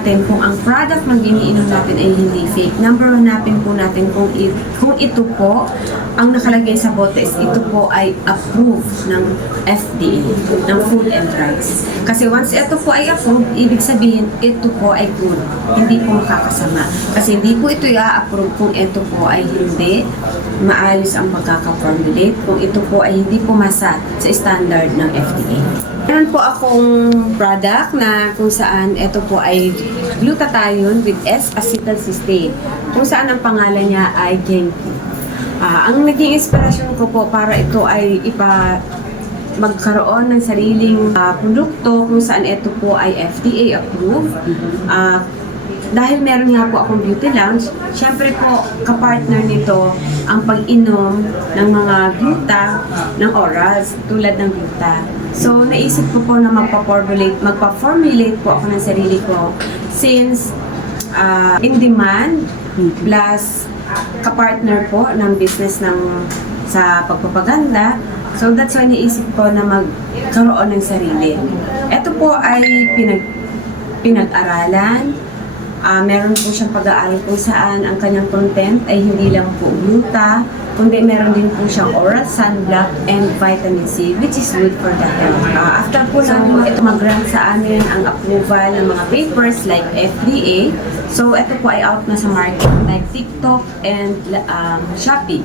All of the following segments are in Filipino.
natin kung ang product ng iniinom natin ay hindi fake. Number one, hanapin po natin kung ito po, ang nakalagay sa bote is ito po ay approved ng FDA, ng Food and Drugs. Kasi once ito po ay approved, ibig sabihin ito po ay good. Hindi po makakasama. Kasi hindi po ito i-approve kung ito po ay hindi maayos ang pagkaka-formulate, kung ito po ay hindi pumasa sa standard ng FDA. Meron po akong product na kung saan ito po ay glutathione with S-acetylcysteine, kung saan ang pangalan niya ay Genki. Ang naging inspirasyon ko po para ito ay magkaroon ng sariling produkto kung saan ito po ay FDA approved. Dahil meron nga po akong beauty lounge, syempre po kapartner nito ang pag-inom ng mga gluta ng orals tulad ng gluta. So naisip ko po na magpa-formulate po ako ng sarili ko since in demand plus kapartner po ng business sa pagpapaganda. So that's why naisip ko na magkaroon ng sarili. Ito po ay pinag-aralan. Meron po siyang pag-aaral kung saan ang kanyang content ay hindi lang po gluta, kundi meron din po siyang oral sunblock and vitamin C, which is good for the health. After po namin ito mag-grant sa amin ang approval ng mga papers like FDA, so ito po ay out na sa market like TikTok and Shopee.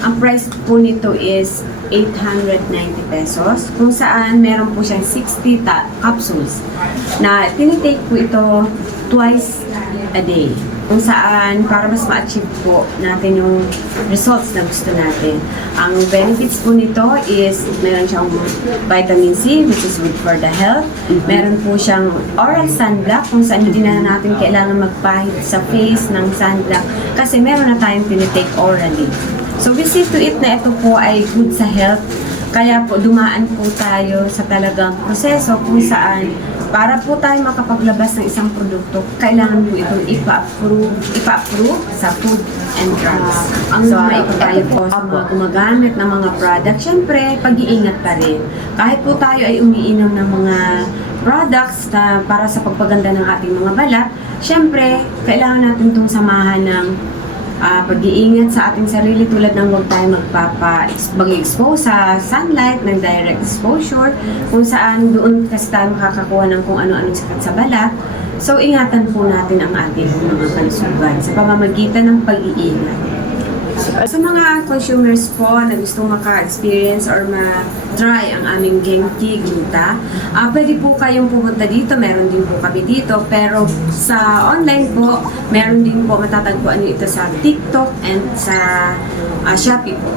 Ang price po nito is 890 pesos, kung saan meron po siyang 60 capsules na tinitake po ito twice a day, kung saan para mas ma-achieve po natin yung results na gusto natin. Ang benefits po nito is meron siyang vitamin C, which is good for the health. Meron po siyang oral sunblock, kung saan hindi na natin kailangan magpahid sa face ng sunblock kasi meron na tayong tinitake orally. So we see to it na ito po ay good sa health, kaya po dumaan po tayo sa talagang proseso kung saan para po tayo makapaglabas ng isang produkto, kailangan po itong ipa-approve sa Food and Drugs. So, tayo po sa mga gumagamit ng mga product, syempre, pag-iingat pa rin. Kahit po tayo ay umiinom ng mga products na para sa pagpaganda ng ating mga balat, syempre, kailangan natin itong samahan ng pag-iingat sa ating sarili tulad ng huwag tayo mag-expose sa sunlight ng direct exposure kung saan doon kasi tayo makakakuha ng kung ano-ano sakit sa balat. So, ingatan po natin ang ating mga kalusugan sa pamamagitan ng pag-iingat. Sa mga consumers po na gustong maka-experience or ma-try ang aming Genki Gluta, pwede po kayong pumunta dito, meron din po kami dito, pero sa online po, meron din po matatagpuan nyo ito sa TikTok and sa Shopee po.